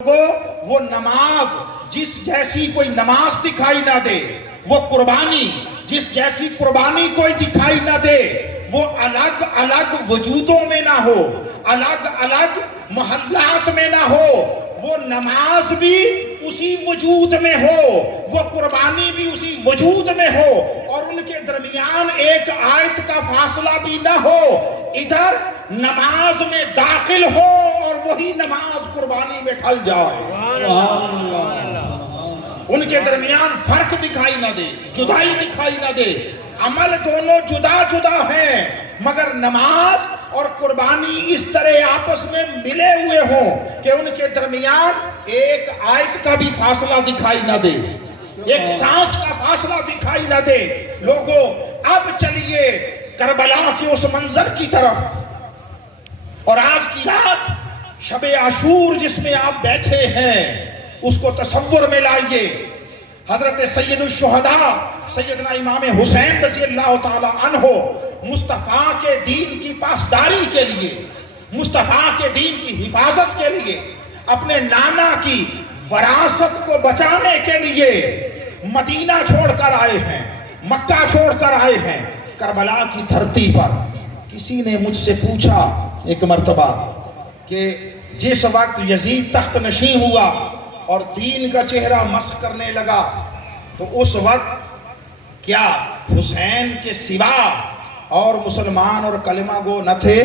کو وہ نماز جس جیسی کوئی نماز دکھائی نہ دے، وہ قربانی جس جیسی قربانی کوئی دکھائی نہ دے، وہ الگ الگ وجودوں میں نہ ہو، الگ الگ محلات میں نہ ہو، وہ نماز بھی اسی وجود میں ہو، وہ قربانی بھی اسی وجود میں ہو، اور ان کے درمیان ایک آیت کا فاصلہ بھی نہ ہو، ادھر نماز میں داخل ہو اور وہی نماز قربانی میں ڈھل جائے، ان کے درمیان فرق دکھائی نہ دے، جدائی دکھائی نہ دے، عمل دونوں جدا جدا ہیں مگر نماز اور قربانی اس طرح آپس میں ملے ہوئے ہوں کہ ان کے درمیان ایک آیت کا بھی فاصلہ دکھائی نہ دے، ایک سانس کا فاصلہ دکھائی نہ دے۔ لوگوں اب چلیے کربلا کے اس منظر کی طرف، اور آج کی رات شب عاشور جس میں آپ بیٹھے ہیں اس کو تصور میں لائیے۔ حضرت سید الشہداء سیدنا امام حسین رضی اللہ تعالی عنہ مصطفیٰ کے دین کی پاسداری کے لیے، مصطفیٰ کے دین کی حفاظت کے لیے، اپنے نانا کی وراثت کو بچانے کے لیے مدینہ چھوڑ کر آئے ہیں، مکہ چھوڑ کر آئے ہیں۔ کربلا کی دھرتی پر کسی نے مجھ سے پوچھا ایک مرتبہ کہ جس وقت یزید تخت نشین ہوا اور دین کا چہرہ مسخ کرنے لگا تو اس وقت کیا حسین کے سوا اور مسلمان اور کلمہ گو نہ تھے؟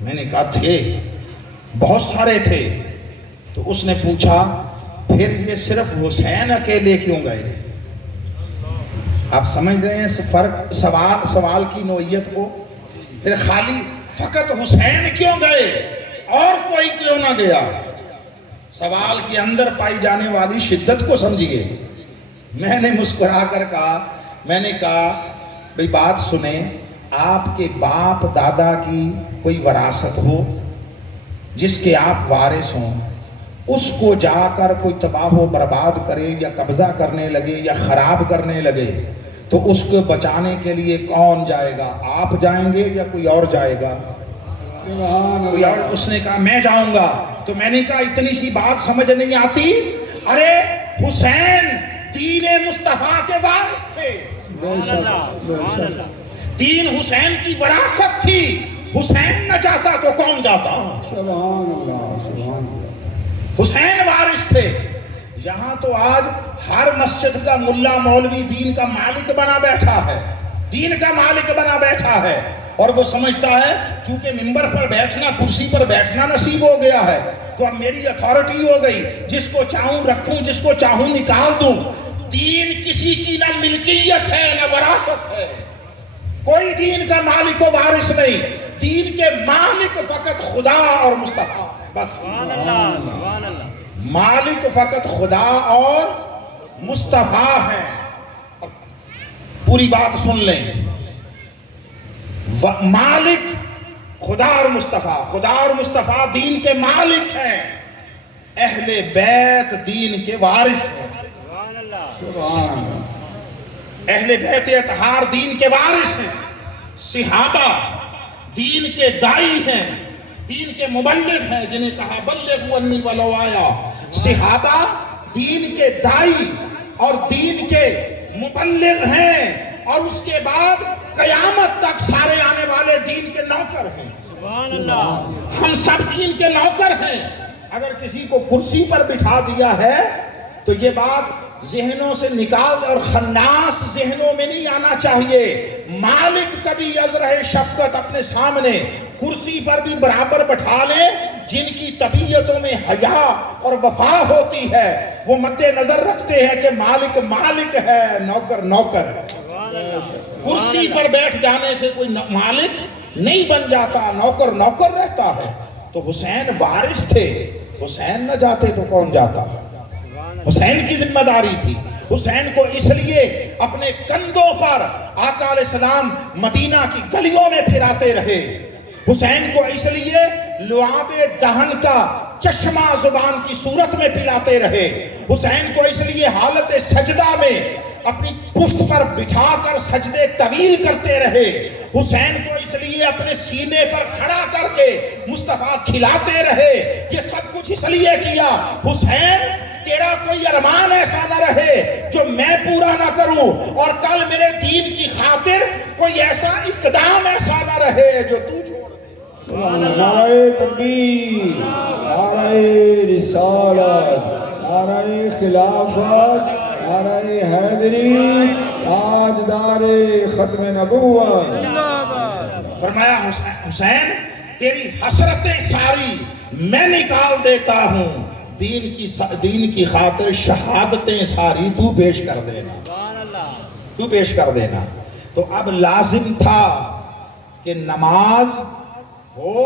میں نے کہا تھے، بہت سارے تھے۔ تو اس نے پوچھا پھر یہ صرف حسین اکیلے کیوں گئے؟ آپ سمجھ رہے ہیں فرق، سوال کی نوعیت کو؟ پھر خالی فقط حسین کیوں گئے اور کوئی کیوں نہ گیا؟ سوال کے اندر پائی جانے والی شدت کو سمجھیے۔ میں نے مسکرا کر کہا، میں نے کہا بھئی بات سنیں، آپ کے باپ دادا کی کوئی وراثت ہو جس کے آپ وارث ہوں، اس کو جا کر کوئی تباہ و برباد کرے یا قبضہ کرنے لگے یا خراب کرنے لگے تو اس کو بچانے کے لیے کون جائے گا؟ آپ جائیں گے یا کوئی اور جائے گا؟ کوئی اور۔ اس نے کہا میں جاؤں گا۔ تو میں نے کہا اتنی سی بات سمجھ نہیں آتی؟ ارے حسین دین مصطفیٰ کے وارث تھے، دین حسین کی وراثت تھی، حسین نہ جاتا تو کون جاتا؟ حسین وارث تھے۔ یہاں تو آج ہر مسجد کا ملا مولوی دین کا مالک بنا بیٹھا ہے، دین کا مالک بنا بیٹھا ہے، اور وہ سمجھتا ہے چونکہ ممبر پر بیٹھنا، کرسی پر بیٹھنا نصیب ہو گیا ہے تو اب میری اتھارٹی ہو گئی، جس کو چاہوں رکھوں، جس کو چاہوں نکال دوں۔ دین کسی کی نہ ملکیت ہے نہ وراثت ہے، کوئی دین کا مالک و وارث نہیں، دین کے مالک فقط خدا اور مصطفیٰ، بس مالک فقط خدا اور مصطفیٰ ہیں۔ پوری بات سن لیں، مالک خدا اور مصطفیٰ، خدا اور مصطفیٰ دین کے مالک ہیں، اہل بیت دین کے وارث ہیں، اہل بیت اطہار دین کے وارث ہیں، صحابہ دین کے دائی ہیں، دین کے مبلغ ہیں، جنہیں کہا بلغوا انی ولو آیا۔ صحابہ دین کے دائی اور دین کے مبلغ ہیں، اور اس کے بعد قیامت تک سارے آنے والے دین کے نوکر ہیں۔ ہم سب دین کے نوکر ہیں۔ اگر کسی کو کرسی پر بٹھا دیا ہے تو یہ بات ذہنوں سے نکال اور خناس ذہنوں میں نہیں آنا چاہیے۔ مالک کبھی ازرہ شفقت اپنے سامنے کرسی پر بھی برابر بٹھا لیں، جن کی طبیعتوں میں حیا اور وفا ہوتی ہے، وہ مد نظر رکھتے ہیں کہ مالک مالک ہے، نوکر نوکر ہے۔ کرسی پر بیٹھ جانے سے کوئی مالک نہیں بن جاتا، نوکر نوکر رہتا ہے۔ تو حسین وارث تھے، حسین نہ جاتے تو کون جاتا؟ حسین کی ذمہ داری تھی۔ حسین کو اس لیے اپنے کندھوں پر آقا علیہ السلام مدینہ کی گلیوں میں پھراتے رہے، حسین کو اس لیے لعاب دہن کا چشمہ زبان کی صورت میں پلاتے رہے، حسین کو اس لیے حالت سجدہ میں اپنی پشت پر بٹھا کر سجدے طویل کرتے رہے، حسین کو اس لیے اپنے سینے پر کھڑا کر کے مصطفیٰ کھلاتے رہے، یہ سب کچھ اس لیے کیا حسین تیرا کوئی ارمان ایسا نہ رہے جو میں پورا نہ کروں، اور کل میرے دین کی خاطر کوئی ایسا اقدام ایسا نہ رہے جو تو چھوڑ دے۔ نعرہ تکبیر، نعرہ رسالت، نعرہ خلافت، نعرہ حیدری، تاجدار ختم نبوت۔ فرمایا حسین تیری حسرتیں ساری میں نکال دیتا ہوں، دین کی خاطر شہادتیں ساری تو پیش کر دینا، تو پیش کر دینا۔ تو اب لازم تھا کہ نماز ہو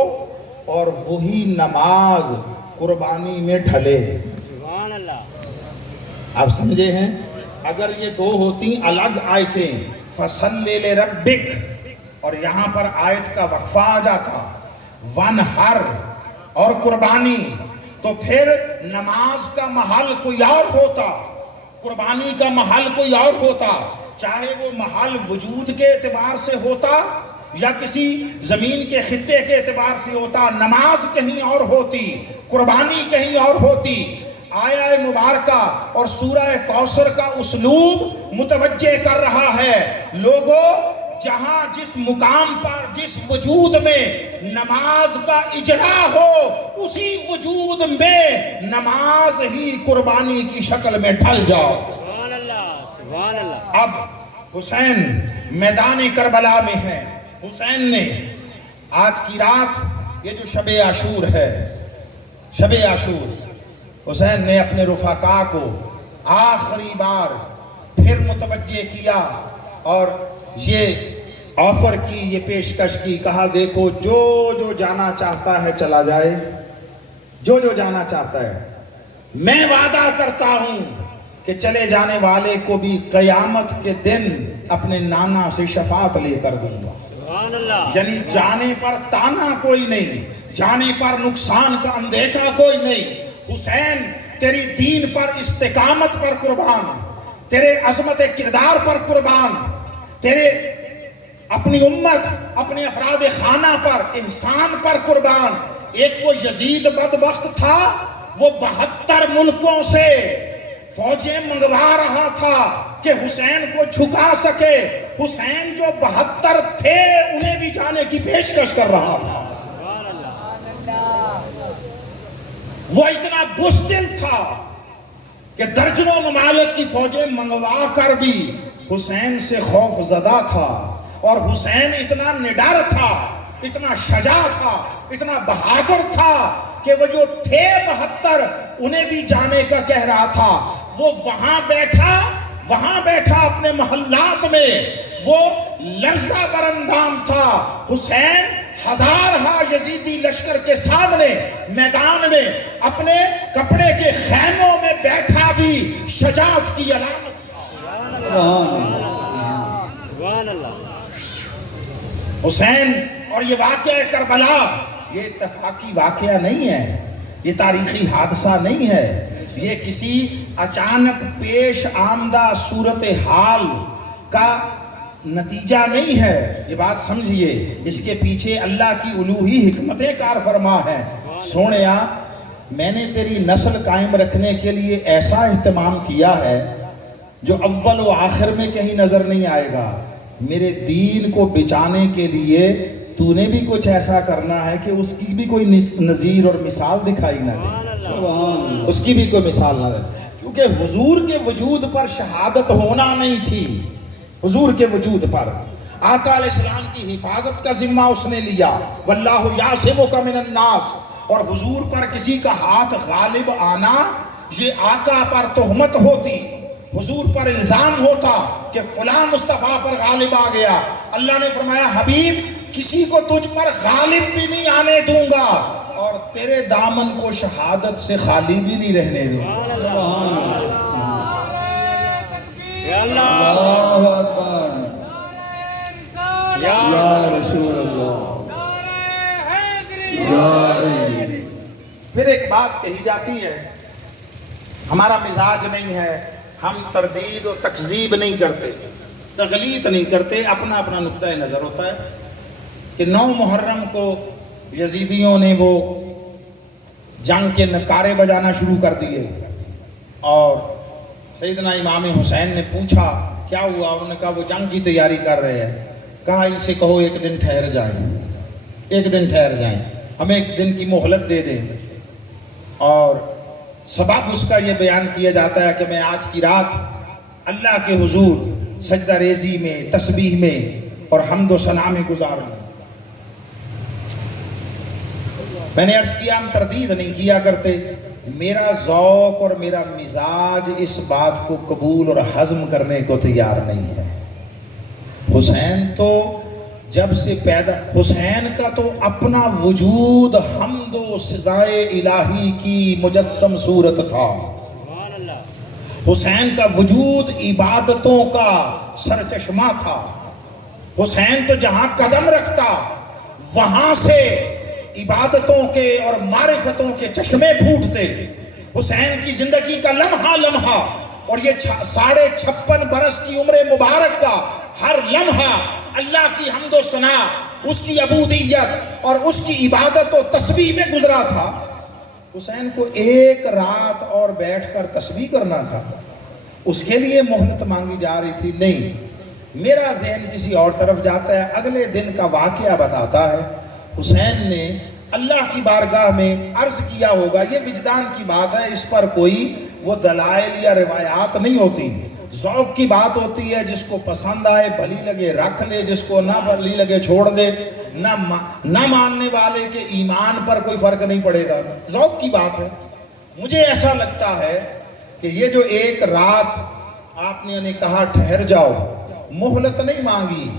اور وہی نماز قربانی میں ڈھلے۔ آپ سمجھے ہیں؟ اگر یہ دو ہوتی الگ آیتیں، فَصَلِّ لِرَبِّكَ، اور یہاں پر آیت کا وقفہ آ جاتا وَانْحَرْ اور قربانی، تو پھر نماز کا محل کوئی اور ہوتا، قربانی کا محل کوئی اور ہوتا، چاہے وہ محل وجود کے اعتبار سے ہوتا یا کسی زمین کے خطے کے اعتبار سے ہوتا، نماز کہیں اور ہوتی، قربانی کہیں اور ہوتی۔ آیہ مبارکہ اور سورہ کوثر کا اسلوب متوجہ کر رہا ہے لوگوں، جہاں جس مقام پر جس وجود میں نماز کا اجرا ہو اسی وجود میں نماز ہی قربانی کی شکل میں ڈھل جاؤ۔ اب حسین میدان کربلا میں ہے، حسین نے آج کی رات، یہ جو شب عاشور ہے، شب عاشور، حسین نے اپنے رفقا کو آخری بار پھر متوجہ کیا اور یہ آفر کی، یہ پیشکش کی، کہا دیکھو جو جو جانا چاہتا ہے چلا جائے، جو جو جانا چاہتا ہے، میں وعدہ کرتا ہوں کہ چلے جانے والے کو بھی قیامت کے دن اپنے نانا سے شفاعت لے کر دوں گا۔ یعنی جانے پر تانا کوئی نہیں، جانے پر نقصان کا اندیشہ کوئی نہیں۔ حسین تیری دین پر استقامت پر قربان، تیرے عظمت کردار پر قربان، تیرے اپنی امت، اپنے افراد خانہ پر، احسان پر قربان۔ ایک وہ یزید بدبخت تھا، وہ 72 ملکوں سے فوجیں منگوا رہا تھا کہ حسین کو جھکا سکے، حسین جو 72 تھے انہیں بھی جانے کی پیشکش کر رہا تھا۔ وہ اتنا بزدل تھا کہ درجنوں ممالک کی فوجیں منگوا کر بھی حسین سے خوف زدہ تھا، اور حسین اتنا نڈر تھا، اتنا شجاع تھا، اتنا بہادر تھا کہ وہ جو تھے 72 انہیں بھی جانے کا کہہ رہا تھا۔ وہ وہاں بیٹھا اپنے محلات میں، وہ لرزہ براندام تھا۔ حسین ہزارہا یزیدی لشکر کے سامنے میدان میں اپنے کپڑے کے خیموں میں بیٹھا بھی شجاعت کی علامت تھا۔ حسین اور یہ واقعہ کربلا یہ اتفاقی واقعہ نہیں ہے، یہ تاریخی حادثہ نہیں ہے، یہ کسی اچانک پیش آمدہ صورتحال کا نتیجہ نہیں ہے۔ یہ بات سمجھیے، اس کے پیچھے اللہ کی الوہی حکمتیں کار فرما ہے۔ سونیا، میں نے تیری نسل قائم رکھنے کے لیے ایسا اہتمام کیا ہے جو اول و آخر میں کہیں نظر نہیں آئے گا۔ میرے دین کو بچانے کے لیے تو نے بھی کچھ ایسا کرنا ہے کہ اس کی بھی کوئی نظیر اور مثال دکھائی نہ دے، اس کی بھی کوئی مثال نہ دے، کیونکہ حضور کے وجود پر شہادت ہونا نہیں تھی۔ حضور کے وجود پر آقا علیہ السلام کی حفاظت کا ذمہ اس نے لیا، واللہ یعصمک من الناس، اور حضور پر کسی کا ہاتھ غالب آنا یہ آقا پر تہمت ہوتی، حضور پر الزام ہوتا کہ فلاں مصطفیٰ پر غالب آ گیا۔ اللہ نے فرمایا حبیب کسی کو تجھ پر غالب بھی نہیں آنے دوں گا، اور تیرے دامن کو شہادت سے خالی بھی نہیں رہنے دوں گا۔ اللہ اکبر، یا رسول اللہ، پھر ایک بات کہی جاتی ہے، ہمارا مزاج نہیں ہے، ہم تردید و تکذیب نہیں کرتے، تغلیط نہیں کرتے، اپنا اپنا نقطۂ نظر ہوتا ہے کہ 9 محرم کو یزیدیوں نے وہ جنگ کے نعرے بجانا شروع کر دیے، اور سیدنا امام حسین نے پوچھا کیا ہوا؟ انہوں نے کہا وہ جنگ کی تیاری کر رہے ہیں۔ کہا ان سے کہو ایک دن ٹھہر جائیں، ایک دن ٹھہر جائیں، ہمیں ایک دن کی مہلت دے دیں۔ اور سبب اس کا یہ بیان کیا جاتا ہے کہ میں آج کی رات اللہ کے حضور سجدہ ریزی میں، تسبیح میں اور حمد و ثنا میں گزاروں۔ میں نے عرض کیا ہم تردید نہیں کیا کرتے، میرا ذوق اور میرا مزاج اس بات کو قبول اور ہضم کرنے کو تیار نہیں ہے۔ حسین تو جب سے پیدا، حسین کا تو اپنا وجود حمد و صدائے الہی کی مجسم صورت تھا۔ حسین کا وجود عبادتوں کا سرچشمہ تھا۔ حسین تو جہاں قدم رکھتا وہاں سے عبادتوں کے اور معرفتوں کے چشمے پھوٹتے۔ حسین کی زندگی کا لمحہ لمحہ اور یہ 56.5 برس کی عمر مبارک کا ہر لمحہ اللہ کی حمد و ثنا، اس کی عبودیت اور اس کی عبادت و تسبیح میں گزرا تھا۔ حسین کو ایک رات اور بیٹھ کر تسبیح کرنا تھا، اس کے لیے مہلت مانگی جا رہی تھی؟ نہیں، میرا ذہن کسی اور طرف جاتا ہے۔ اگلے دن کا واقعہ بتاتا ہے، حسین نے اللہ کی بارگاہ میں عرض کیا ہوگا، یہ وجدان کی بات ہے، اس پر کوئی وہ دلائل یا روایات نہیں ہوتی، ذوق کی بات ہوتی ہے، جس کو پسند آئے بھلی لگے رکھ لے، جس کو نہ بھلی لگے چھوڑ دے، نہ ماننے والے کے ایمان پر کوئی فرق نہیں پڑے گا، ذوق کی بات ہے۔ مجھے ایسا لگتا ہے کہ یہ جو ایک رات آپ نے کہا ٹھہر جاؤ، مہلت نہیں مانگی،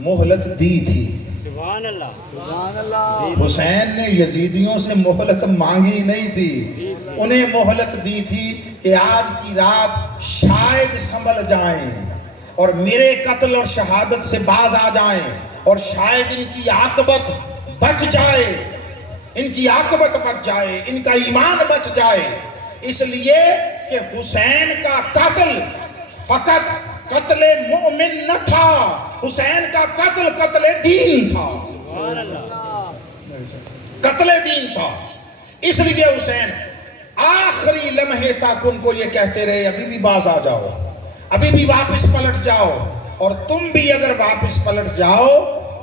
مہلت دی تھی۔ سبحان اللہ۔ حسین نے یزیدیوں سے مہلت مانگی نہیں تھی، انہیں مہلت دی تھی کہ آج کی رات شاید سنبھل جائیں اور میرے قتل اور شہادت سے باز آ جائیں، اور شاید ان کی عاقبت بچ جائے، ان کی عاقبت بچ جائے، ان کا ایمان بچ جائے۔ اس لیے کہ حسین کا قتل فقط قتل مومن نہ تھا، حسین کا قتل قتل دین تھا، قتل دین تھا۔ اس لیے حسین آخری لمحے تک ان کو یہ کہتے رہے ابھی بھی باز آ جاؤ، ابھی بھی واپس پلٹ جاؤ، اور تم بھی اگر واپس پلٹ جاؤ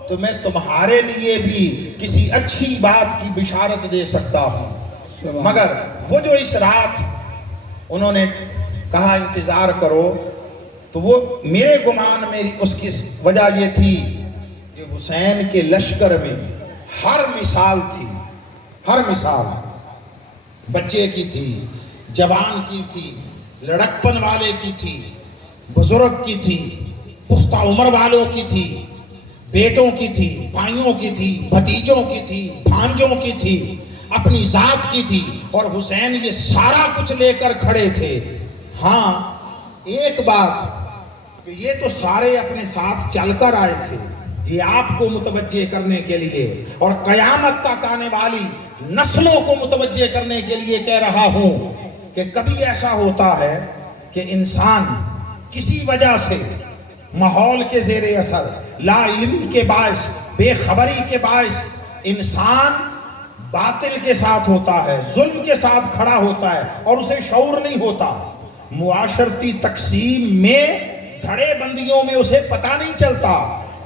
تو میں تمہارے لیے بھی کسی اچھی بات کی بشارت دے سکتا ہوں۔ مگر وہ جو اس رات انہوں نے کہا انتظار کرو، تو وہ میرے گمان میں اس کی وجہ یہ تھی کہ حسین کے لشکر میں ہر مثال تھی، ہر مثال بچے کی تھی، جوان کی تھی، لڑکپن والے کی تھی، بزرگ کی تھی، پختہ عمر والوں کی تھی، بیٹوں کی تھی، بھائیوں کی تھی، بھتیجوں کی تھی، بھانجوں کی تھی، اپنی ذات کی تھی، اور حسین یہ سارا کچھ لے کر کھڑے تھے۔ ہاں ایک بات کہ یہ تو سارے اپنے ساتھ چل کر آئے تھے، یہ آپ کو متوجہ کرنے کے لیے اور قیامت تک آنے والی نسلوں کو متوجہ کرنے کے لیے کہہ رہا ہوں کہ کبھی ایسا ہوتا ہے کہ انسان کسی وجہ سے ماحول کے زیر اثر، لا علمی کے باعث، بے خبری کے باعث انسان باطل کے ساتھ ہوتا ہے، ظلم کے ساتھ کھڑا ہوتا ہے اور اسے شعور نہیں ہوتا۔ معاشرتی تقسیم میں دھڑے بندیوں میں اسے پتہ نہیں چلتا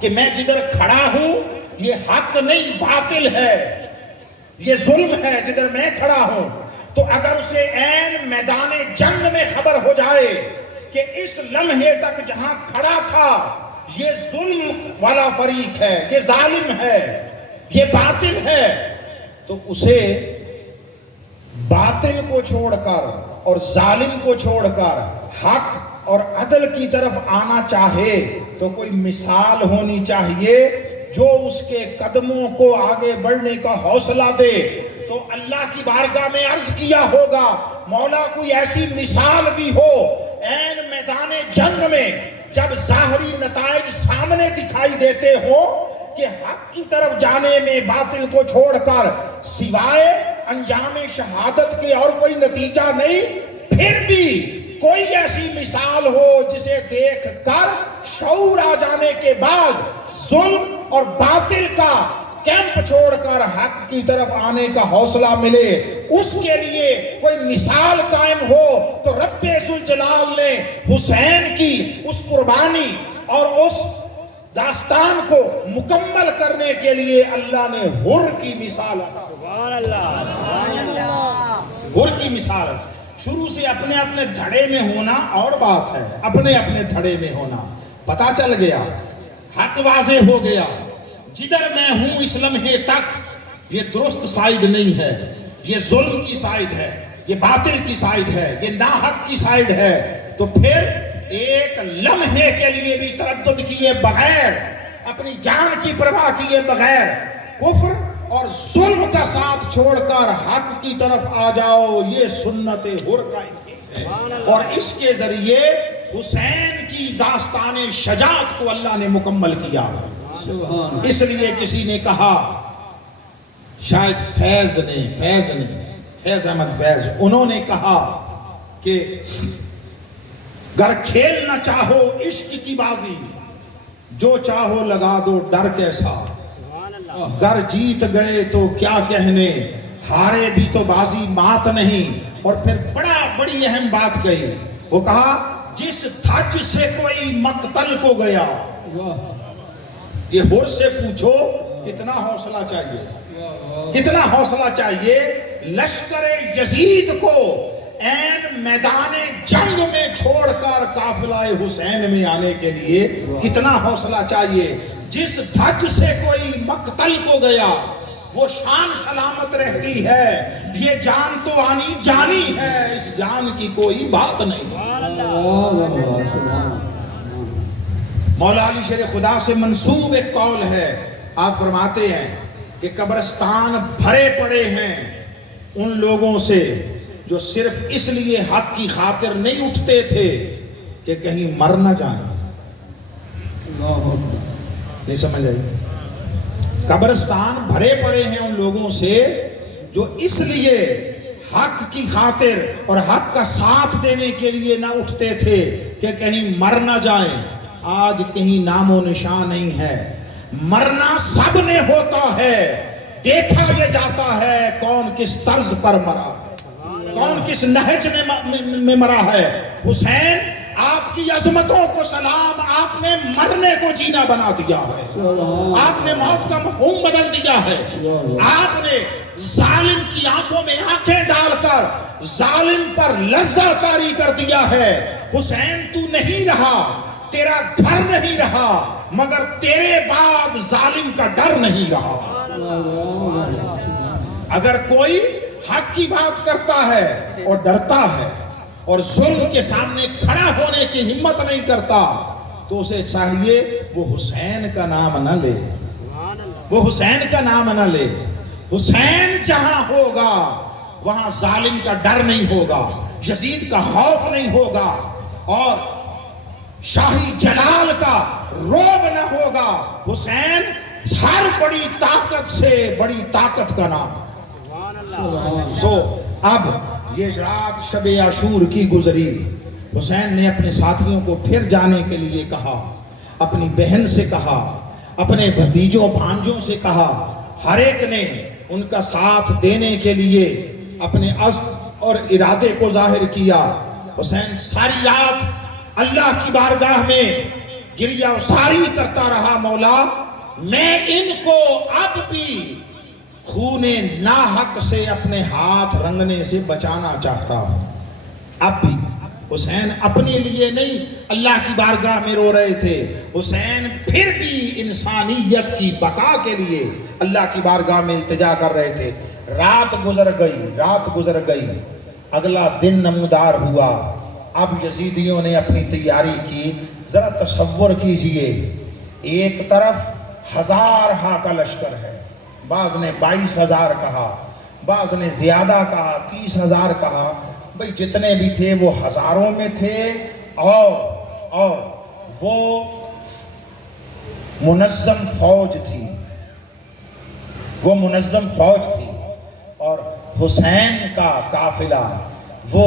کہ میں جدھر کھڑا ہوں یہ حق نہیں باطل ہے، یہ ظلم ہے جدھر میں کھڑا ہوں۔ تو اگر اسے عین میدان جنگ میں خبر ہو جائے کہ اس لمحے تک جہاں کھڑا تھا یہ ظلم والا فریق ہے، یہ ظالم ہے، یہ باطل ہے، تو اسے باطل کو چھوڑ کر اور ظالم کو چھوڑ کر حق اور عدل کی طرف آنا چاہے تو کوئی مثال ہونی چاہیے جو اس کے قدموں کو آگے بڑھنے کا حوصلہ دے۔ تو اللہ کی بارگاہ میں عرض کیا ہوگا مولا کوئی ایسی مثال بھی ہو عین میدان جنگ میں جب ظاہری نتائج سامنے دکھائی دیتے ہو کہ حق کی طرف جانے میں باطل کو چھوڑ کر سوائے انجام شہادت کے اور کوئی نتیجہ نہیں، پھر بھی کوئی ایسی مثال ہو جسے دیکھ کر شعور آ جانے کے بعد ظلم اور باطل کا کیمپ چھوڑ کر حق کی طرف آنے کا حوصلہ ملے، اس کے لیے کوئی مثال قائم ہو تو رب ذوالجلال نے حسین کی اس قربانی اور اس داستان کو مکمل کرنے کے لیے اللہ نے حر کی مثال عطا کی۔ سبحان اللہ، سبحان اللہ۔ حر کی مثال شروع سے اپنے اپنے دھڑے میں ہونا اور بات ہے، اپنے اپنے دھڑے میں ہونا، پتا چل گیا، حق واضح ہو گیا، جدھر میں ہوں اس لمحے تک یہ درست سائیڈ نہیں ہے، یہ ظلم کی سائیڈ ہے، یہ باطل کی سائیڈ ہے، یہ ناحق کی سائیڈ ہے، تو پھر ایک لمحے کے لیے بھی تردد کیے بغیر، اپنی جان کی پرواہ کیے بغیر کفر اور ظلم کا ساتھ چھوڑ کر حق کی طرف آ جاؤ، یہ سنت حر قائم کی ہے، اور اس کے ذریعے حسین کی داستان شجاعت کو اللہ نے مکمل کیا۔ سبحان اس لیے کسی نے کہا، شاید فیض احمد فیض، انہوں نے کہا کہ گر کھیلنا چاہو عشق کی بازی، جو چاہو لگا دو ڈر کیسا، سبحان اللہ۔ گر جیت گئے تو کیا کہنے، ہارے بھی تو بازی مات نہیں۔ اور پھر بڑی اہم بات کہی، وہ کہا جس دھج سے کوئی مقتل کو گیا، یہ حر سے پوچھو کتنا حوصلہ چاہیے، کتنا حوصلہ چاہیے لشکر یزید کو این میدان جنگ میں چھوڑ کر قافلہ حسین میں آنے کے لیے کتنا حوصلہ چاہیے۔ جس دھج سے کوئی مقتل کو گیا وہ شان سلامت رہتی ہے، یہ جان تو آنی جانی ہے، اس جان کی کوئی بات نہیں۔ مولا علی شیر خدا سے منسوب ایک قول ہے، آپ فرماتے ہیں کہ قبرستان بھرے پڑے ہیں ان لوگوں سے جو صرف اس لیے حق کی خاطر نہیں اٹھتے تھے کہ کہیں مر نہ جائیں۔ نہیں سمجھ آئی؟ قبرستان بھرے پڑے ہیں ان لوگوں سے جو اس لیے حق کی خاطر اور حق کا ساتھ دینے کے لیے نہ اٹھتے تھے کہ کہیں مر نہ جائیں۔ آج کہیں نام و نشان نہیں ہے، مرنا سب نے ہوتا ہے، دیکھا یہ جاتا ہے کون کس طرز پر مرا، کون کس نہج میں مرا ہے۔ حسین آپ کی عظمتوں کو سلام، آپ نے مرنے کو جینا بنا دیا ہے، آپ نے موت کا مفہوم بدل دیا ہے، آپ نے ظالم کی آنکھوں میں آنکھیں ڈال کر ظالم پر لرزہ طاری کر دیا ہے۔ حسین تو نہیں رہا، تیرا گھر نہیں رہا، مگر تیرے بعد ظالم کا ڈر نہیں رہا۔ اگر کوئی حق کی بات کرتا ہے اور ڈرتا ہے اور ظلم کے سامنے کھڑا ہونے کی ہمت نہیں کرتا تو اسے چاہیے وہ حسین کا نام نہ لے، وہ حسین کا نام نہ لے۔ حسین جہاں ہوگا وہاں ظالم کا ڈر نہیں ہوگا، یزید کا خوف نہیں ہوگا، اور شاہی جلال کا روب نہ ہوگا۔ حسین ہر بڑی طاقت سے بڑی طاقت کا نام۔ سو اب یہ رات شب عاشور کی گزری، حسین نے اپنے ساتھیوں کو پھر جانے کے لیے کہا، اپنی بہن سے کہا، اپنے بھتیجوں بھانجوں سے کہا، ہر ایک نے ان کا ساتھ دینے کے لیے اپنے عزم اور ارادے کو ظاہر کیا۔ حسین ساری رات اللہ کی بارگاہ میں گریہ وساری کرتا رہا، مولا میں ان کو اب بھی خون ناحق سے اپنے ہاتھ رنگنے سے بچانا چاہتا ہوں۔ اب بھی حسین اپنے لیے نہیں اللہ کی بارگاہ میں رو رہے تھے، حسین پھر بھی انسانیت کی بقا کے لیے اللہ کی بارگاہ میں التجا کر رہے تھے۔ رات گزر گئی، اگلا دن نمودار ہوا۔ اب یزیدیوں نے اپنی تیاری کی، ذرا تصور کیجئے، ایک طرف 1000 کا لشکر ہے، بعض نے 22,000 کہا، بعض نے زیادہ کہا، 30,000 کہا، بھئی جتنے بھی تھے وہ ہزاروں میں تھے، اور وہ منظم فوج تھی، اور حسین کا قافلہ وہ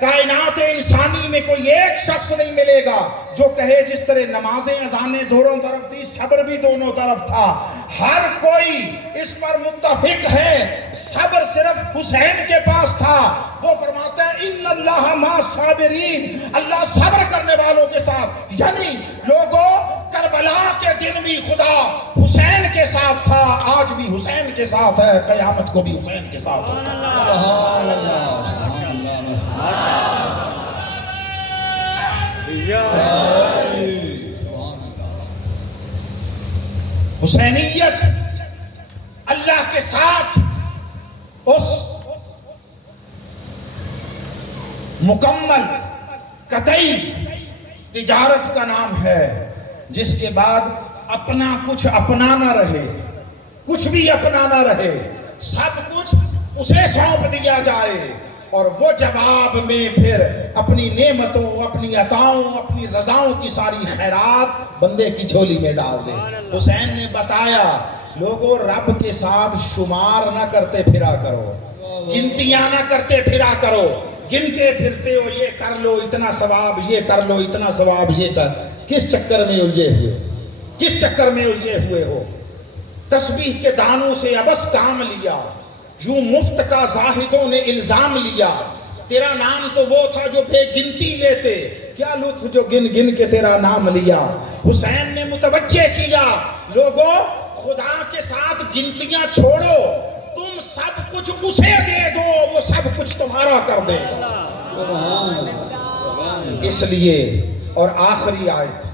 کائنات انسانی میں کوئی ایک شخص نہیں ملے گا جو کہے جس طرح نمازیں اذانیں دونوں طرف تھی صبر بھی دونوں طرف تھا. ہر کوئی اس پر متفق ہے صبر صرف حسین کے پاس تھا. وہ فرماتا ہے ان اللہ مع صابرین، اللہ صبر کرنے والوں کے ساتھ. یعنی لوگوں کربلا کے دن بھی خدا حسین کے ساتھ تھا، آج بھی حسین کے ساتھ ہے، قیامت کو بھی حسین کے ساتھ ہے. سبحان اللہ، سبحان اللہ، حسینیت اللہ کے ساتھ اس مکمل قطعی تجارت کا نام ہے جس کے بعد اپنا کچھ اپنا نہ رہے، کچھ بھی اپنا نہ رہے، سب کچھ اسے سونپ دیا جائے اور وہ جواب میں پھر اپنی نعمتوں، اپنی عطاؤں، اپنی رضاؤں کی ساری خیرات بندے کی جھولی میں ڈال دے. حسین نے بتایا لوگوں رب کے ساتھ شمار نہ کرتے پھرا کرو، گنتیاں نہ کرتے پھرا کرو. گنتے پھرتے ہو یہ کر لو اتنا ثواب، یہ کر لو اتنا ثواب، یہ کر. کس چکر میں الجھے ہوئے، کس چکر میں الجھے ہوئے ہو؟ تسبیح کے دانوں سے ابس کام لیا، یوں مفت کا زاہدوں نے الزام لیا. تیرا نام تو وہ تھا جو بے گنتی لیتے، کیا لطف جو گن گن کے تیرا نام لیا. حسین نے متوجہ کیا لوگوں خدا کے ساتھ گنتیاں چھوڑو، تم سب کچھ اسے دے دو، وہ سب کچھ تمہارا کر دے گا. اس لیے اور آخری آیت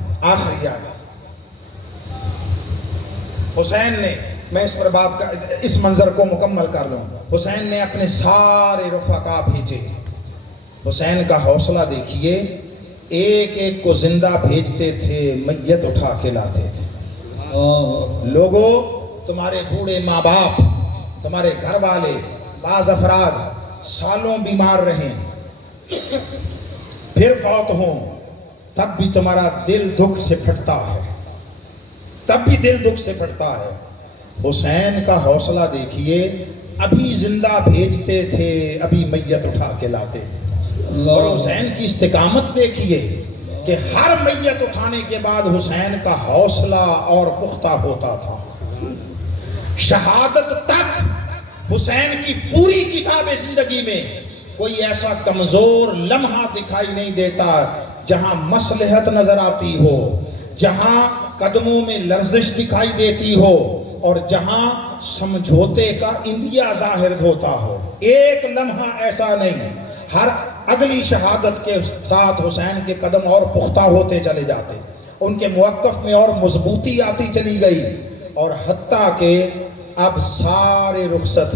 حسین نے، میں اس پر بات کا اس منظر کو مکمل کر لوں. حسین نے اپنے سارے رفقا بھیجے. حسین کا حوصلہ دیکھیے، ایک ایک کو زندہ بھیجتے تھے، میت اٹھا کے لاتے تھے. لوگوں تمہارے بوڑھے ماں باپ، تمہارے گھر والے، بعض افراد سالوں بیمار رہیں پھر فوت ہوں، تب بھی تمہارا دل دکھ سے پھٹتا ہے، تب بھی دل دکھ سے پھٹتا ہے. حسین کا حوصلہ دیکھیے، ابھی زندہ بھیجتے تھے، ابھی میت اٹھا کے لاتے تھے. اور حسین کی استقامت دیکھیے کہ ہر میت اٹھانے کے بعد حسین کا حوصلہ اور پختہ ہوتا تھا. شہادت تک حسین کی پوری کتاب زندگی میں کوئی ایسا کمزور لمحہ دکھائی نہیں دیتا جہاں مصلحت نظر آتی ہو، جہاں قدموں میں لرزش دکھائی دیتی ہو اور جہاں سمجھوتے کا اندیا ظاہر ہوتا ہو. ایک لمحہ ایسا نہیں. ہر اگلی شہادت کے ساتھ حسین کے قدم اور پختہ ہوتے چلے جاتے، ان کے موقف میں اور مضبوطی آتی چلی گئی. اور حتیٰ کہ اب سارے رخصت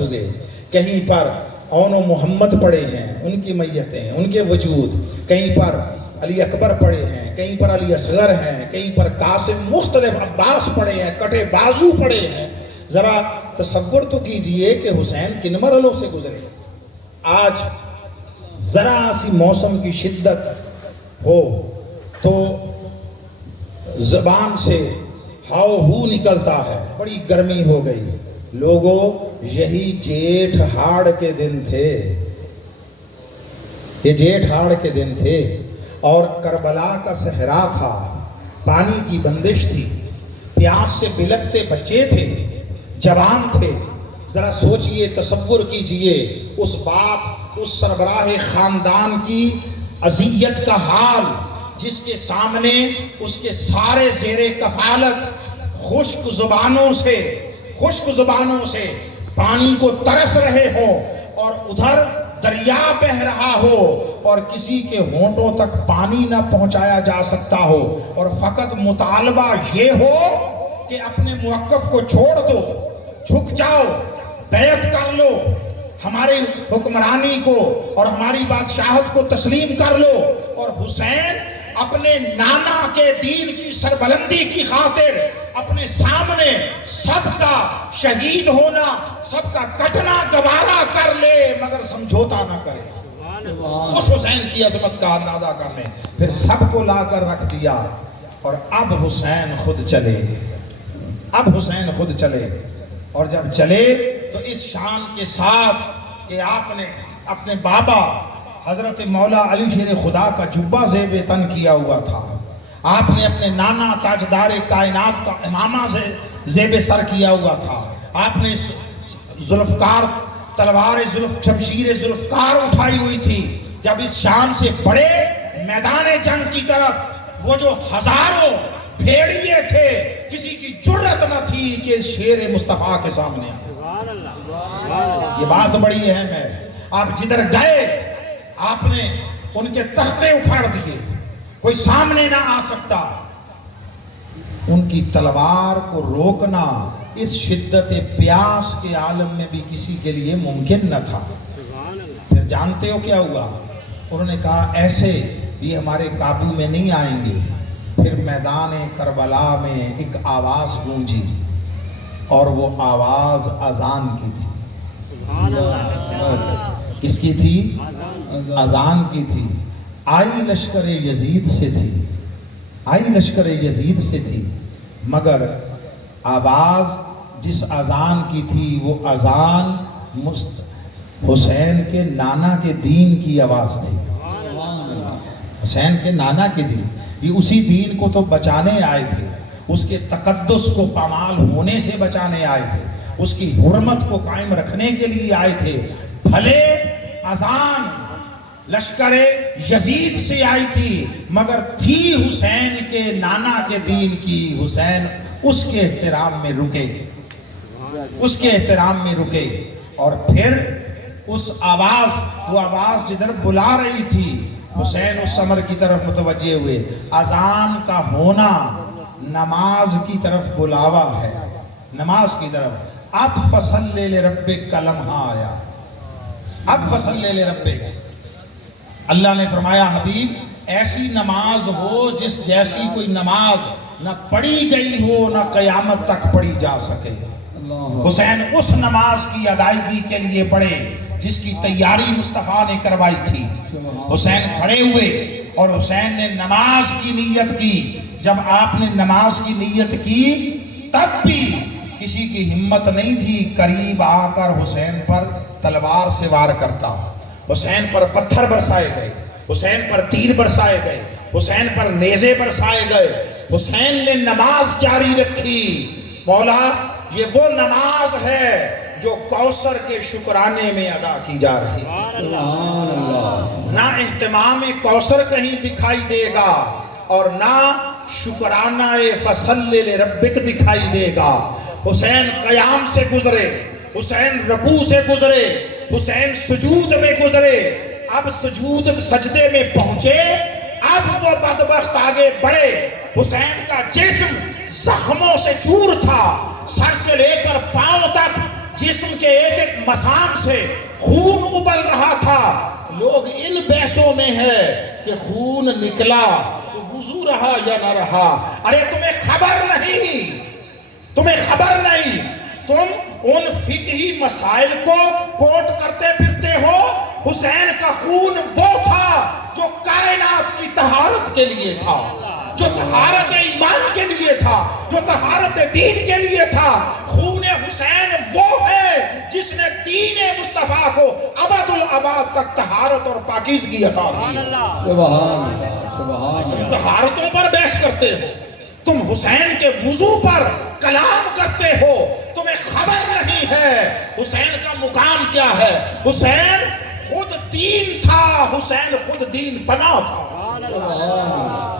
ہوئے. کہیں پر اون و محمد پڑے ہیں، ان کی میتیں، ان کے وجود، کہیں پر علی اکبر پڑے ہیں، کہیں پر علی اصغر ہیں، کہیں پر قاسم، مختلف عباس پڑے ہیں، کٹے بازو پڑے ہیں. ذرا تصور تو کیجئے کہ حسین کن مرحلوں سے گزرے. آج ذرا سی موسم کی شدت ہو تو زبان سے ہاؤ ہو نکلتا ہے، بڑی گرمی ہو گئی. لوگوں یہی جیٹھ ہاڑ کے دن تھے، یہ جیٹھ ہاڑ کے دن تھے اور کربلا کا صحرا تھا، پانی کی بندش تھی، پیاس سے بلکتے بچے تھے، جوان تھے. ذرا سوچئے، تصور کیجئے اس باپ، اس سربراہ خاندان کی اذیت کا حال جس کے سامنے اس کے سارے زیر کفالت خشک زبانوں سے پانی کو ترس رہے ہوں اور ادھر دریا بہہ رہا ہو اور کسی کے ہونٹوں تک پانی نہ پہنچایا جا سکتا ہو اور فقط مطالبہ یہ ہو کہ اپنے موقف کو چھوڑ دو، جھک جاؤ، بیعت کر لو، ہماری حکمرانی کو اور ہماری بادشاہت کو تسلیم کر لو. اور حسین اپنے نانا کے دین کی سربلندی کی خاطر اپنے سامنے سب کا شہید ہونا، سب کا کٹنا گوارا کر لے مگر سمجھوتا نہ کرے. اس حسین کی عظمت کا اندازہ کر لیں. پھر سب کو لا کر رکھ دیا اور اب حسین خود چلے. اور جب چلے تو اس شان کے ساتھ کہ آپ نے اپنے بابا حضرت مولا علی شیر خدا کا جبہ زیب تن کیا ہوا تھا، آپ نے اپنے نانا تاجدار کائنات کا امامہ سے زیب سر کیا ہوا تھا، آپ نے ذوالفقار تلوار شمشیر ذوالفقار اٹھائی ہوئی تھی، جب اس شام سے بڑے میدان جنگ کی طرف وہ جو ہزاروں بھیڑیے تھے، کسی کی جرت نہ تھی کہ شیر مصطفیٰ کے سامنے آئے۔ سبحان اللہ، سبحان اللہ۔ یہ بات بڑی اہم ہے، آپ جدھر گئے آپ نے ان کے تختے اکھاڑ دیے، کوئی سامنے نہ آ سکتا، ان کی تلوار کو روکنا اس شدت پیاس کے عالم میں بھی کسی کے لیے ممکن نہ تھا۔ سبحان اللہ۔ پھر جانتے ہو کیا ہوا؟ انہوں نے کہا ایسے یہ ہمارے قابو میں نہیں آئیں گے۔ پھر میدان کربلا میں ایک آواز گونجی، اور وہ آواز اذان کی تھی۔ سبحان اللہ۔ کس کی تھی؟ اذان کی تھی۔ آئی لشکر یزید سے تھی، آئی لشکر یزید سے تھی، مگر آواز جس اذان کی تھی وہ اذان حسین کے نانا کے دین کی آواز تھی۔ حسین کے نانا کے دین، یہ اسی دین کو تو بچانے آئے تھے، اس کے تقدس کو پامال ہونے سے بچانے آئے تھے، اس کی حرمت کو قائم رکھنے کے لیے آئے تھے۔ بھلے اذان لشکر یزید سے آئی تھی، مگر تھی حسین کے نانا کے دین کی۔ حسین اس کے احترام میں رکے، اس کے احترام میں رکے، اور پھر اس آواز، وہ آواز جدھر بلا رہی تھی، حسین اس سمر کی طرف متوجہ ہوئے۔ اذان کا ہونا نماز کی طرف بلاوا ہے، نماز کی طرف۔ اب فصل لے ربک کا لمحہ آیا، اب فصل لے ربک۔ اللہ نے فرمایا حبیب ایسی نماز ہو جس جیسی کوئی نماز نہ پڑھی گئی ہو نہ قیامت تک پڑھی جا سکے۔ حسین اس نماز کی ادائیگی کے لیے پڑھے جس کی تیاری مصطفیٰ نے کروائی تھی۔ حسین کھڑے ہوئے اور حسین نے نماز کی نیت کی۔ جب آپ نے نماز کی نیت کی تب بھی کسی کی ہمت نہیں تھی قریب آ کر حسین پر تلوار سے وار کرتا۔ حسین پر پتھر برسائے گئے، حسین پر تیر برسائے گئے، حسین پر نیزے برسائے گئے، حسین نے نماز جاری رکھی۔ مولا یہ وہ نماز ہے جو کوثر کے شکرانے میں ادا کی جا رہی ہے۔ نہ اہتمام کوثر کہیں دکھائی دے گا اور نہ شکرانہ فصل لربک دکھائی دے گا۔ حسین قیام سے گزرے، حسین رکوع سے گزرے، حسین سجود میں گزرے۔ اب سجدے میں پہنچے، اب وہ بدبخت آگے بڑھے۔ حسین کا جسم زخموں سے چور تھا، سر سے لے کر پاؤں تک جسم کے ایک ایک مسام سے خون ابل رہا تھا۔ لوگ ان بحثوں میں ہے کہ خون نکلا تو وضو رہا یا نہ رہا۔ ارے تمہیں خبر نہیں، تمہیں خبر نہیں، تم ان فقہی مسائل کو کوٹ کرتے پھرتے ہو۔ حسین کا خون وہ تھا جو کائنات کی طہارت کے لیے تھا، جو طہارت ایمان کے لیے تھا، جو طہارت دین کے لیے تھا۔ خون حسین وہ ہے جس نے دین مصطفیٰ کو ابد الاباد تک طہارت اور پاکیزگی عطا کی۔ سبحان اللہ، سبحان اللہ۔ طہارتوں پر بحث کرتے ہو، تم حسین کے وضو پر کلام کرتے ہو، تمہیں خبر نہیں ہے حسین کا مقام کیا ہے۔ حسین خود دین تھا، حسین خود دین پناہ تھا۔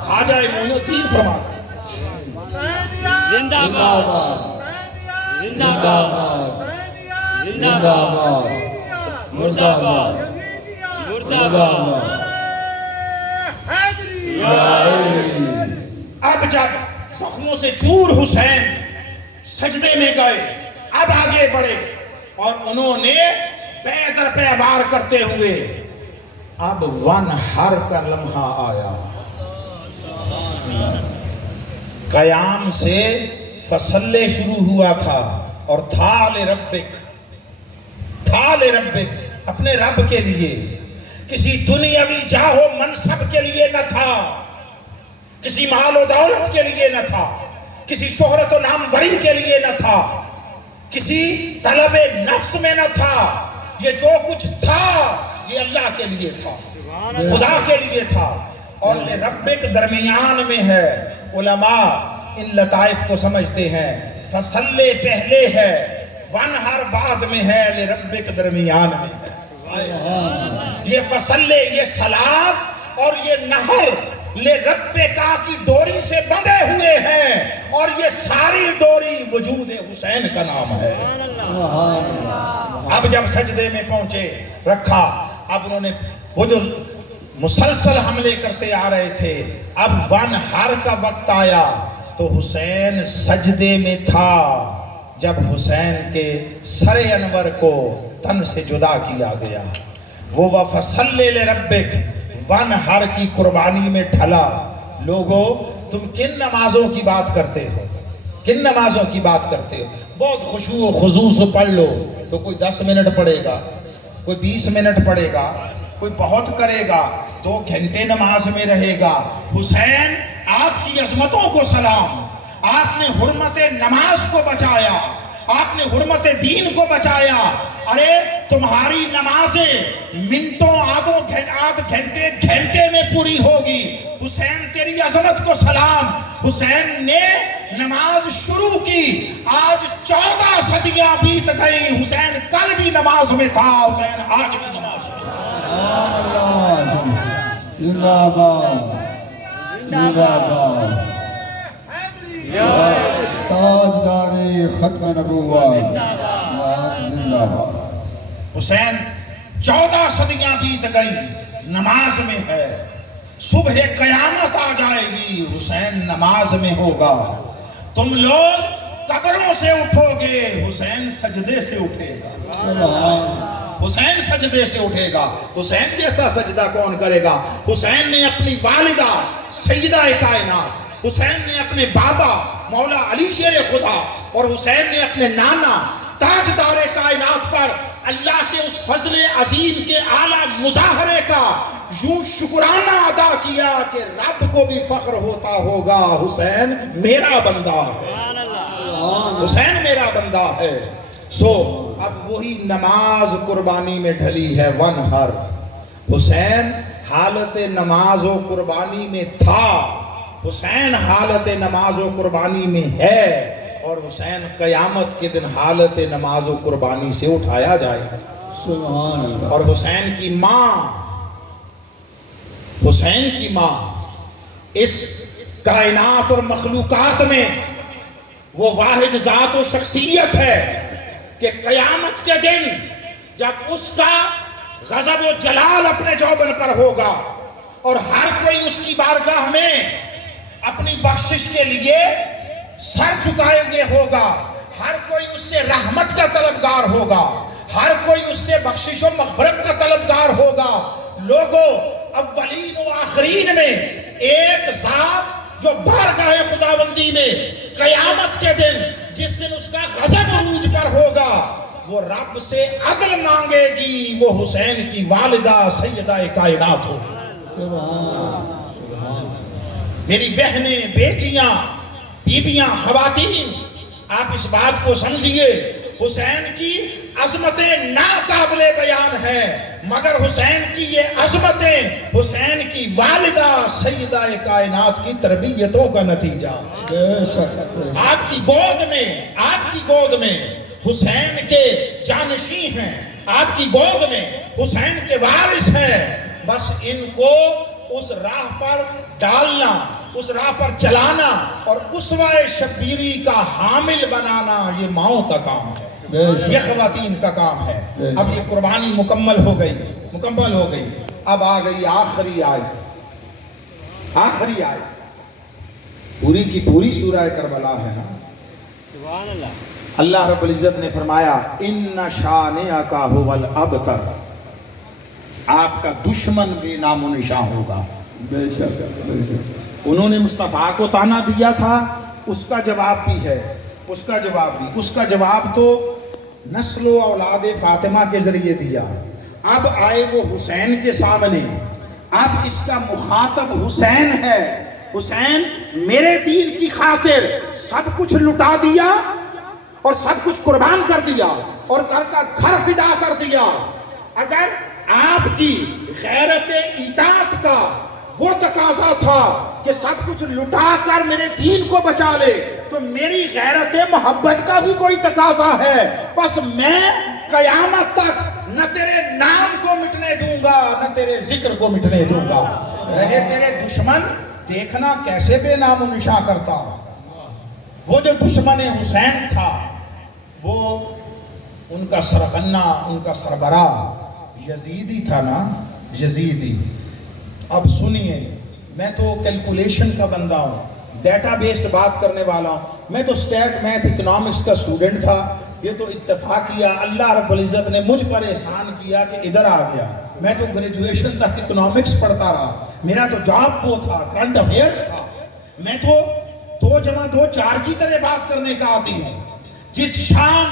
خواجہ معین الدین فرماتے زندہ باد، زندہ باد، زندہ باد، مردہ باد، مردہ باد۔ اب جب زخموں سے چور حسین سجدے میں گئے، اب آگے بڑھے اور انہوں نے پے در پے وار کرتے ہوئے اب ون ہر کا لمحہ آیا۔ قیام سے فصلے شروع ہوا تھا اور تھا لربک، تھا لربک، اپنے رب کے لیے، کسی دنیاوی جاہ و منصب کے لیے نہ تھا، کسی مال و دولت کے لیے نہ تھا، کسی شہرت و ناموری کے لیے نہ تھا، کسی طلب نفس میں نہ تھا۔ یہ جو کچھ تھا یہ اللہ کے لیے تھا، خدا کے لیے تھا، اور ربک درمیان میں ہے۔ علماء ان لطائف کو سمجھتے ہیں، فصلے پہلے ہے، ونہر بعد میں ہے، لربک درمیان میں ہے۔ یہ فصلے، یہ صلاۃ اور یہ نہر لربکا کی ڈوری سے بندھے ہوئے ہیں، اور یہ ساری ڈوری وجود حسین کا نام ہے۔ اب جب سجدے میں پہنچے، رکھا، اب انہوں نے وہ جو مسلسل حملے کرتے آ رہے تھے، اب ونہر کا وقت آیا تو حسین سجدے میں تھا جب حسین کے سر انور کو تن سے جدا کیا گیا۔ وہ وَفَصَلِّ لِرَبِّكَ ونہر کی قربانی میں ڈھلا۔ لوگو تم کن نمازوں کی بات کرتے ہو؟ کن نمازوں کی بات کرتے ہو؟ بہت خشوع و خضوع سے پڑھ لو تو کوئی 10 منٹ پڑھے گا، کوئی 20 منٹ پڑھے گا، کوئی بہت کرے گا، 2 گھنٹے نماز میں رہے گا۔ حسین آپ کی عظمتوں کو سلام، آپ نے حرمت نماز کو بچایا، آپ نے حرمت دین کو بچایا۔ ارے تمہاری نمازیں منٹوں، آدھ گھنٹے میں پوری ہوگی۔ حسین تیری عظمت کو سلام۔ حسین نے نماز شروع کی، آج 14 صدیاں بیت گئی، حسین کل بھی نماز میں تھا، حسین آج بھی نماز میں تھا۔ زندہ باد، زندہ باد، تاجداری ختم نبوت، زندہ باد۔ حسین 14 صدیاں بیت گئی، نماز میں ہے۔ صبح قیامت آ جائے گی، حسین نماز میں ہوگا۔ تم لوگ قبروں سے اٹھو گے، حسین سجدے سے اٹھے گا۔ حسین سجدے سے اٹھے گا۔ حسین جیسا سجدہ کون کرے گا؟ حسین نے اپنی والدہ سیدہ کائنات، حسین نے اپنے بابا مولا علی شیر خدا، اور حسین نے اپنے نانا تاجدار کائنات پر اللہ کے اس فضل عظیم کے اعلیٰ مظاہرے کا یوں شکرانہ ادا کیا کہ رب کو بھی فخر ہوتا ہوگا، حسین میرا بندہ ہے، حسین میرا بندہ ہے۔ سو اب وہی نماز قربانی میں ڈھلی ہے، ونہر۔ حسین حالت نماز و قربانی میں تھا، حسین حالت نماز و قربانی میں ہے، اور حسین قیامت کے دن حالت نماز و قربانی سے اٹھایا جائے گا۔ سبحان اللہ۔ اور حسین کی ماں، حسین کی ماں اس کائنات اور مخلوقات میں وہ واحد ذات و شخصیت ہے کہ قیامت کے دن جب اس کا غضب و جلال اپنے جوبن پر ہوگا اور ہر کوئی اس کی بارگاہ میں اپنی بخشش کے لیے سر جھکائے ہوئے ہوگا، ہر کوئی اس سے رحمت کا طلبگار ہوگا، ہر کوئی اس سے بخشش و مغفرت کا طلبگار ہوگا۔ لوگوں، اولین و آخرین میں ایک ذات جو بارگاہ خداوندی میں قیامت کے دن جس دن اس کا غضب عروج پر ہوگا، وہ رب سے عدل مانگے گی، وہ حسین کی والدہ سیدہ کائنات ہوگی۔ میری بہنیں، بیٹیاں، بیبیاں، خواتین، آپ اس بات کو سمجھیے، حسین کی عظمتیں ناقابل بیان ہیں، مگر حسین کی یہ عظمتیں حسین کی والدہ سیدہ کائنات کی تربیتوں کا نتیجہ۔ آپ کی گود میں حسین کے جانشین ہیں، آپ کی گود میں حسین کے وارث ہیں، بس ان کو اس راہ پر ڈالنا، اس راہ پر چلانا اور اسوہ شبیری کا حامل بنانا، یہ ماؤں کا کام ہے، یہ خواتین کا کام ہے۔ اب یہ قربانی مکمل ہو گئی۔ اب آ گئی آخری آیت، پوری کی پوری سورہ کربلا ہے نا۔ سبحان اللہ۔ اللہ رب العزت نے فرمایا ان شانئک ھو الابتر، آپ کا دشمن بھی نام و نشان ہوگا۔ بے شک۔ انہوں نے مصطفیٰ کو طعنہ دیا تھا، اس کا جواب بھی ہے، اس کا جواب تو نسل و اولاد فاطمہ کے ذریعے دیا۔ اب آئے وہ حسین کے سامنے، اب اس کا مخاطب حسین ہے۔ حسین میرے دین کی خاطر سب کچھ لٹا دیا اور سب کچھ قربان کر دیا اور گھر کا گھر فدا کر دیا۔ اگر آپ کی غیرت اطاعت کا وہ تقاضا تھا کہ سب کچھ لٹا کر میرے دین کو بچا لے، تو میری غیرت محبت کا بھی کوئی تقاضا ہے، بس میں قیامت تک نہ تیرے نام کو مٹنے دوں گا نہ تیرے ذکر کو مٹنے دوں گا۔ رہے تیرے دشمن، دیکھنا کیسے بے نام و نشاں کرتا۔ وہ جو دشمن حسین تھا، وہ ان کا سرغنہ، ان کا سربراہ یزیدی تھا نا، یزیدی۔ اب سنیے، میں تو کیلکولیشن کا بندہ ہوں، ڈیٹا بیسڈ بات کرنے والا ہوں، میں تو سٹیٹ میتھ اکنامکس کا سٹوڈنٹ تھا۔ یہ تو اتفاقیہ اللہ رب العزت نے مجھ پر احسان کیا کہ ادھر آ گیا۔ میں تو گریجویشن تک اکنامکس پڑھتا رہا، میرا تو جاب وہ تھا، کرنٹ افیئرس تھا۔ میں تو 2 + 2 4 کی طرح بات کرنے کا عادی ہوں۔ جس شام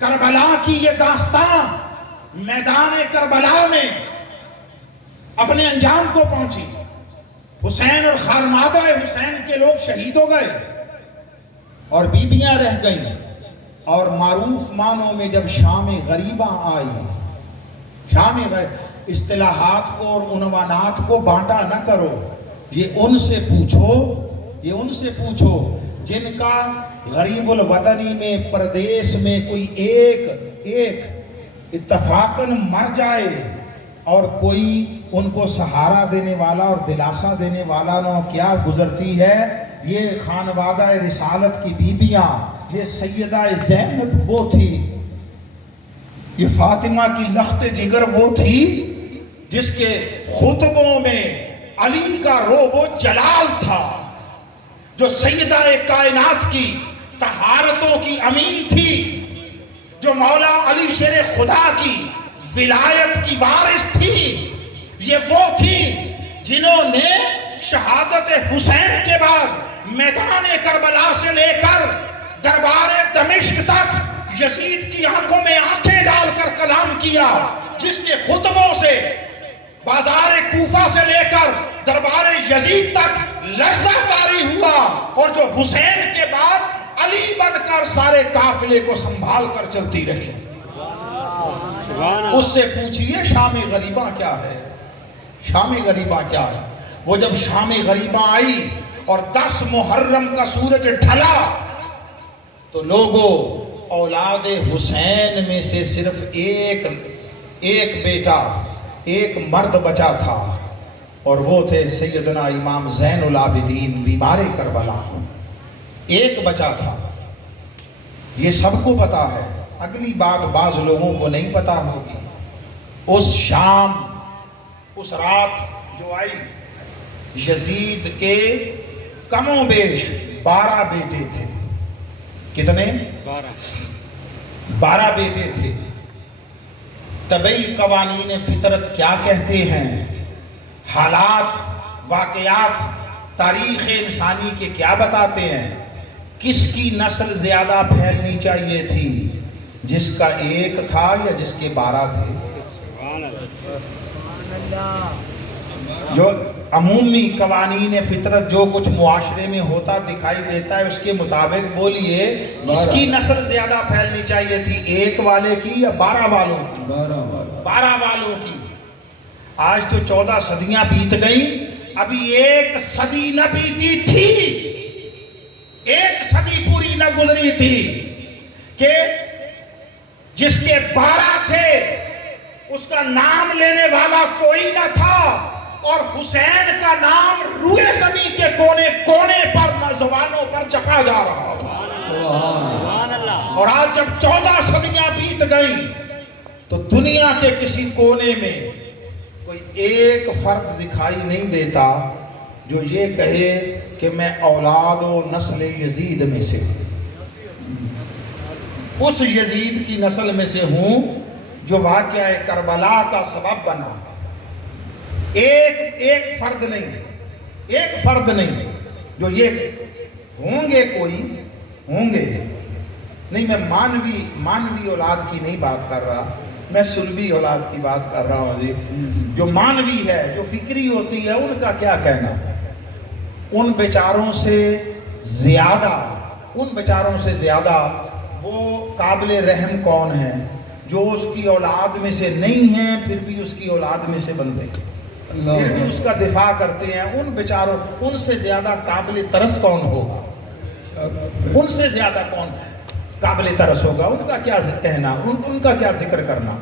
کربلا کی یہ داستان میدان کربلا میں اپنے انجام کو پہنچی، حسین اور خالمادہ حسین کے لوگ شہید ہو گئے اور بیبیاں رہ گئیں، اور معروف معنوں میں جب شام غریبہ آئی، شام اصطلاحات کو اور عنوانات کو بانٹا نہ کرو، یہ ان سے پوچھو جن کا غریب الوطنی میں پردیس میں کوئی ایک اتفاقاً مر جائے اور کوئی ان کو سہارا دینے والا اور دلاسا دینے والا نہ، کیا گزرتی ہے یہ خانوادہ رسالت کی بیبیاں۔ یہ سیدہ زینب وہ تھی، یہ فاطمہ کی لخت جگر وہ تھی جس کے خطبوں میں علی کا روب و جلال تھا، جو سیدہ کائنات کی طہارتوں کی امین تھی، جو مولا علی شیر خدا کی ولایت کی وارث تھی۔ یہ وہ تھی جنہوں نے شہادت حسین کے بعد میدان کربلا سے لے کر دربار دمشق تک یزید کی آنکھوں میں آنکھیں ڈال کر کلام کیا، جس کے خطبوں سے بازار کوفہ سے لے کر دربار یزید تک لرزہ طاری ہوا، اور جو حسین کے بعد علی بن کر سارے قافلے کو سنبھال کر چلتی رہی۔ اس سے پوچھئے شام غریبہ کیا ہے، شام غریبہ کیا ہے۔ وہ جب شام غریبہ آئی اور 10 محرم کا سورج ڈھلا تو لوگوں، اولاد حسین میں سے صرف ایک بیٹا، ایک مرد بچا تھا، اور وہ تھے سیدنا امام زین العابدین بیمار کربلا۔ ایک بچا تھا، یہ سب کو پتا ہے، اگلی بات بعض لوگوں کو نہیں پتا ہوگی۔ اس شام، اس رات جو آئی، یزید کے کم و بیش 12 بیٹے تھے۔ کتنے؟ 12 بیٹے تھے۔ طبعی قوانین فطرت کیا کہتے ہیں، حالات، واقعات، تاریخ انسانی کے کیا بتاتے ہیں، کس کی نسل زیادہ پھیلنی چاہیے تھی، جس کا ایک تھا یا جس کے 12 تھے؟ جو عمومی قوانین فطرت جو کچھ معاشرے میں ہوتا دکھائی دیتا ہے، اس کے مطابق بولیے کس کی نسل زیادہ پھیلنی چاہیے تھی، ایک والے کی یا 12 والوں کی؟ 12 والوں کی۔ آج تو 14 صدیاں بیت گئیں، ابھی 1 صدی نہ بیتی تھی، 1 صدی پوری نہ گزری تھی کہ جس کے 12 تھے اس کا نام لینے والا کوئی نہ تھا، اور حسین کا نام روئے زمین کے کونے کونے پر زبانوں پر جپا جا رہا تھا۔ اور آج جب 14 صدیاں بیت گئیں تو دنیا کے کسی کونے میں کوئی ایک فرد دکھائی نہیں دیتا جو یہ کہے کہ میں اولاد و نسل یزید میں سے، اس یزید کی نسل میں سے ہوں جو واقعہ کربلا کا سبب بنا۔ ایک فرد نہیں جو یہ ہوں گے، کوئی ہوں گے نہیں۔ میں مانوی اولاد کی نہیں بات کر رہا، میں سلبی اولاد کی بات کر رہا ہوں جی۔ جو مانوی ہے، جو فکری ہوتی ہے، ان کا کیا کہنا؟ ان بیچاروں سے زیادہ وہ قابل رحم کون ہیں؟ جو اس کی اولاد میں سے نہیں ہیں پھر بھی اس کی اولاد میں سے بنتے ہیں، پھر بھی اس کا دفاع کرتے ہیں، ان بیچاروں، ان سے زیادہ قابل ترس کون ہوگا؟ ان سے زیادہ کون قابل ترس ہوگا؟ ان کا کیا کہنا، ان کا کیا ذکر کرنا؟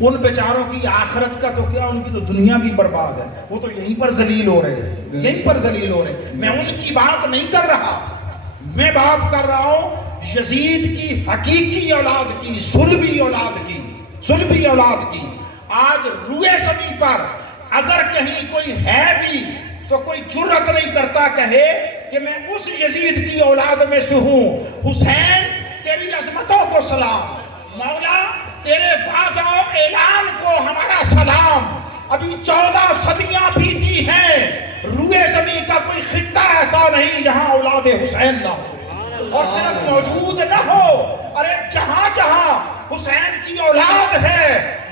ان بیچاروں کی آخرت کا تو کیا، ان کی تو دنیا بھی برباد ہے، وہ تو یہیں پر ذلیل ہو رہے ہیں، یہیں پر ذلیل ہو رہے ہیں۔ میں ان کی بات نہیں کر رہا، میں بات کر رہا ہوں یزید کی حقیقی اولاد کی، صلبی اولاد کی، صلبی اولاد کی۔ آج روئے زمین پر اگر کہیں کوئی ہے بھی تو کوئی جرأت نہیں کرتا کہے کہ میں اس یزید کی اولاد میں سے ہوں۔ حسین تیری عظمتوں کو سلام، مولا تیرے وعدہ و اعلان کو ہمارا سلام۔ ابھی 14 صدیاں بیتی ہیں، روئے زمین کا کوئی خطہ ایسا نہیں جہاں اولاد حسین نہ ہو اور صرف موجود نہ ہو، ارے جہاں جہاں حسین کی اولاد ہے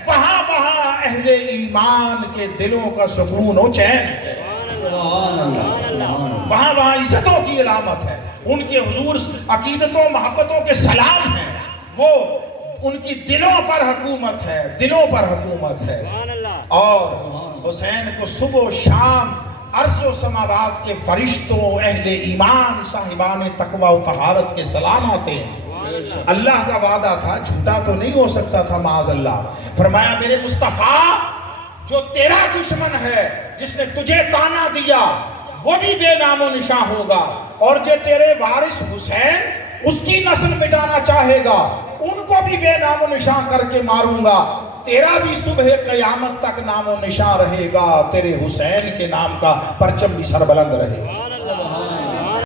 وہاں وہاں اہل ایمان کے دلوں کا سکون و چین ہے، وہاں وہاں عزتوں کی علامت ہے، ان کے حضور عقیدتوں محبتوں کے سلام ہیں، وہ ان کی دلوں پر حکومت ہے، دلوں پر حکومت ہے۔ اور حسین کو صبح و شام عرض و سماوات کے فرشتوں، اہل ایمان، صاحبان تقوی و طہارت کے سلام آتے ہیں۔ اللہ کا وعدہ تھا، جھوٹا تو نہیں ہو سکتا تھا معاذ اللہ۔ فرمایا میرے مصطفیٰ جو تیرا دشمن ہے، جس نے تجھے تانا دیا، وہ بھی بے نام و نشاں ہوگا، اور جو تیرے وارث حسین اس کی نسل مٹانا چاہے گا ان کو بھی بے نام و نشاں کر کے ماروں گا، تیرا بھی صبح قیامت تک نام و نشاں رہے گا، تیرے حسین کے نام کا پرچم بھی سربلند رہے گا۔